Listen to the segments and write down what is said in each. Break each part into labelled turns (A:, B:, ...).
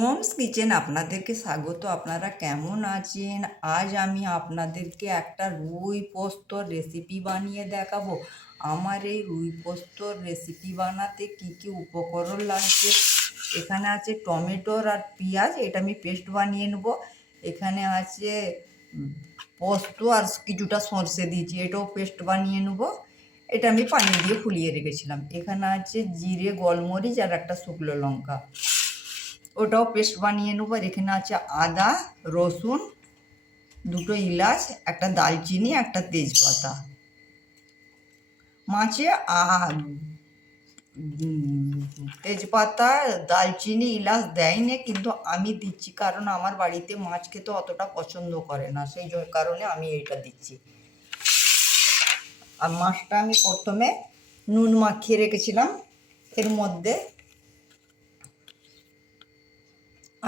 A: Moms kitchen, আপনাদেরকে স্বাগত। আপনারা কেমন আছেন? আজ আমি আপনাদেরকে একটা রুই পোস্তর রেসিপি বানিয়ে দেখাবো। আমার এই রুই পোস্তর রেসিপি বানাতে কি কি উপকরণ লাগছে এখানে আছে টমেটোর আর পেঁয়াজ, এটা আমি পেস্ট বানিয়ে নেব। এখানে আছে পোস্ত আর কিছুটা সর্ষে দিয়েছি, এটাও পেস্ট বানিয়ে নেব। এটা আমি পানি দিয়ে ফুলিয়ে রেখেছিলাম। এখানে আছে জিরে, গোলমরিচ আর একটা শুকনো লঙ্কা। ওটাও পেস্ট বানিয়ে নেব। এখানে আছে আদা, রসুন, দুটো ইলাচ, একটা দালচিনি একটা তেজপাতা। মাছে তেজপাতা দালচিনি ইলাচ দেয়নি, কিন্তু আমি দিচ্ছি, কারণ আমার বাড়িতে মাছ খেতে অতটা পছন্দ করে না, সেই কারণে আমি এইটা দিচ্ছি। আর মাছটা আমি প্রথমে নুন মাখিয়ে রেখেছিলাম, এর মধ্যে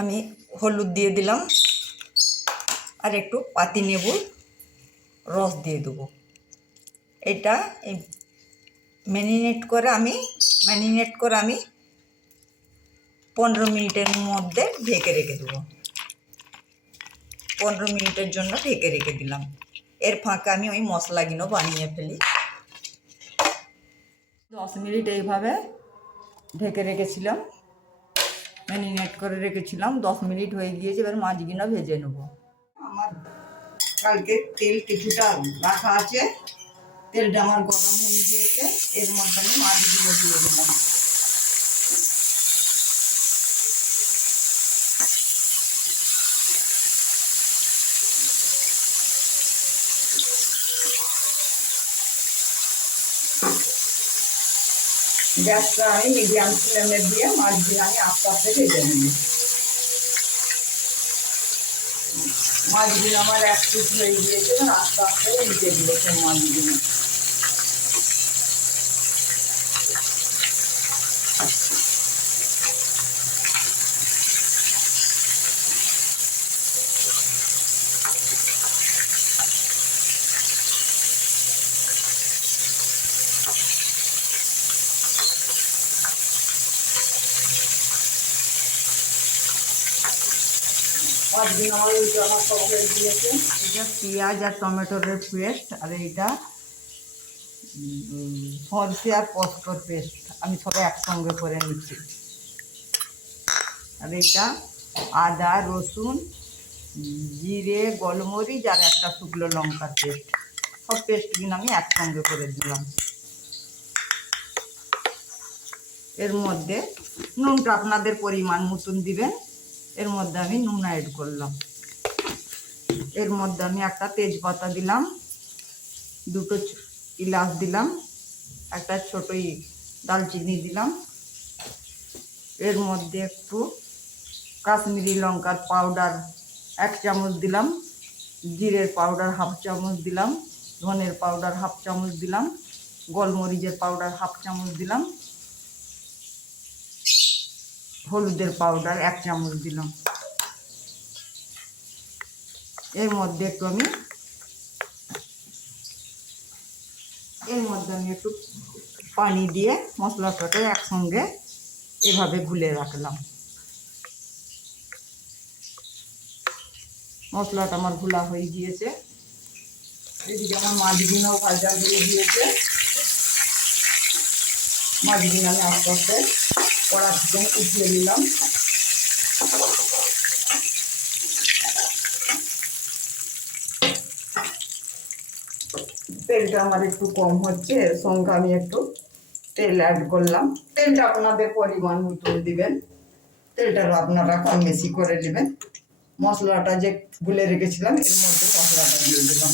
A: আমি হলুদ দিয়ে দিলাম। আর একটু পাতি নেবুর রস দিয়ে দেবো। এটা ম্যারিনেট করে আমি, ম্যারিনেট করে আমি পনেরো মিনিটের মধ্যে ঢেকে রেখে দেবো। পনেরো মিনিটের জন্য ঢেকে রেখে দিলাম। এর ফাঁকে আমি ওই মশলাগুলো বানিয়ে ফেলি। দশ মিনিট এইভাবে ঢেকে রেখেছিলাম। ম্যারিনেট করে রেখেছিলাম, দশ মিনিট হয়ে গিয়েছে, এবার মাছগুলো ভেজে নেব। আমার কালকে তেল কিছুটা রাখা আছে, তেলটা আমার গরম হয়ে গিয়েছে, এর মধ্যে আমি মাছগুলো দিয়ে দিলাম। গ্যাসটা আমি মিডিয়াম ফ্লেমে দিয়ে মাছগুলো আমি আস্তে আস্তে ভেজে নিই মাছগুলো আমার এক পিস হয়ে গিয়েছে, আস্তে আস্তে ভেজে দিয়েছে মাছগুলো। এটা পেঁয়াজ আর টমেটোর পেস্ট আর এইটা সরষে আর পোস্তর পেস্ট। আমি সবাই একসঙ্গে করে নিচ্ছি। আর এটা আদা, রসুন, জিরে, গোলমরিচ আর একটা শুকনো লঙ্কার পেস্ট। সব পেস্টগুলো আমি একসঙ্গে করে দিলাম। এর মধ্যে নুনটা আপনাদের পরিমাণ মতন দিবেন। এর মধ্যে আমি নুন অ্যাড করলাম। এর মধ্যে আমি একটা তেজপাতা দিলাম, দুটো ইলাচ দিলাম, একটা ছোটো ই- দালচিনি দিলাম। এর মধ্যে একটু কাশ্মীরি লঙ্কার পাউডার এক চামচ দিলাম, জিরের পাউডার হাফ চামচ দিলাম, ধনের পাউডার হাফ চামচ দিলাম, গোলমরিচের পাউডার হাফ চামচ দিলাম। হলুদের পাউডার এক চামচ দিলাম। এর মধ্যে একটু আমি, এর মধ্যে আমি একটু পানি দিয়ে মশলাটাকে একসঙ্গে এভাবে গুলে রাখলাম। মশলাটা আমারগুলা হয়ে গিয়েছে। এদিকে আমার ভাজা হয়ে গিয়েছে। মাছগুলো আমি আস্তে আস্তে কড়া থেকে উঠিয়ে নিলাম। তেলটা আমার একটু কম হচ্ছে সঙ্গে আমি একটু তেল অ্যাড করলাম। তেলটা আপনাদের পরিমাণ মতন দিবেন। তেলটারও আপনারা কম বেশি করে নেবেন। মশলাটা যে গুলে রেখেছিলাম, এর মধ্যে মশলাটা দিয়ে দিলাম।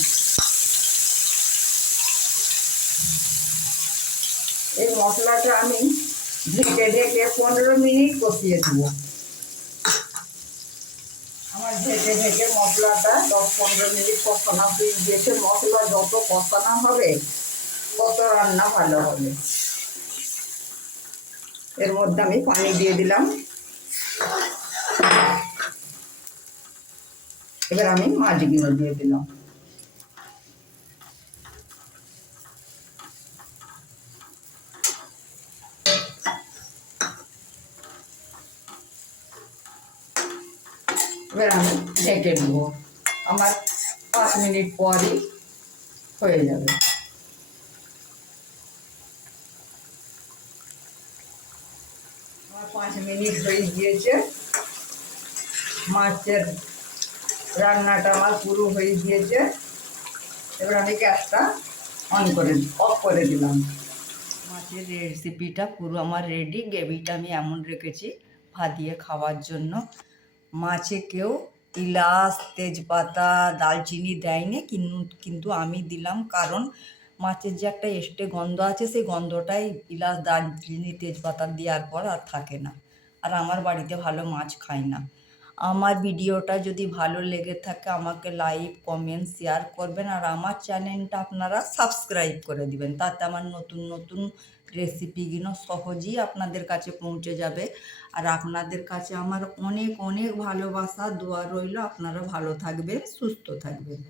A: এই মশলাটা আমি ঢেকে ঢেকে পনেরো মিনিট কষিয়ে দেব। আমার ঢেকে ঢেকে মশলাটা দশ পনেরো মিনিট কষানো হয়ে গিয়েছে মশলা যত কষানো হবে, তত রান্না ভালো হবে। এর মধ্যে আমি পানি দিয়ে দিলাম। এবার আমি মাছগুলো দিয়ে দিলাম। এবার আমি ঢেকে নেব। আমার পাঁচ মিনিট পরই হয়ে যাবে। আমার পাঁচ মিনিট হয়ে গিয়েছে। মাছের রান্নাটা আমার পুরো হয়ে গিয়েছে। এবার আমি গ্যাসটা অন করে, অফ করে দিলাম। মাছের রেসিপিটা পুরো আমার রেডি গ্রেভিটা আমি এমন রেখেছি ভাত দিয়ে খাওয়ার জন্য। মাছে কেউ ইলাস তেজপাতা, দালচিনি দেয়নি কিন্তু আমি দিলাম, কারণ মাছের যে একটা এস্টে গন্ধ আছে, সেই গন্ধটাই ইলাস দালচিনি, তেজপাতা দেওয়ার পর আর থাকে না। আর আমার বাড়িতে ভালো মাছ খায় না। আমার ভিডিওটা যদি ভালো লেগে থাকে, আমাকে লাইক কমেন্ট শেয়ার করবেন। আর আমার চ্যানেলটা আপনারা সাবস্ক্রাইব করে দিবেন, তাতে আমার নতুন নতুন রেসিপিগুলো সহজেই আপনাদের কাছে পৌঁছে যাবে। আর আপনাদের কাছে আমার অনেক অনেক ভালোবাসা, দোয়া রইল। আপনারা ভালো থাকবেন, সুস্থ থাকবেন।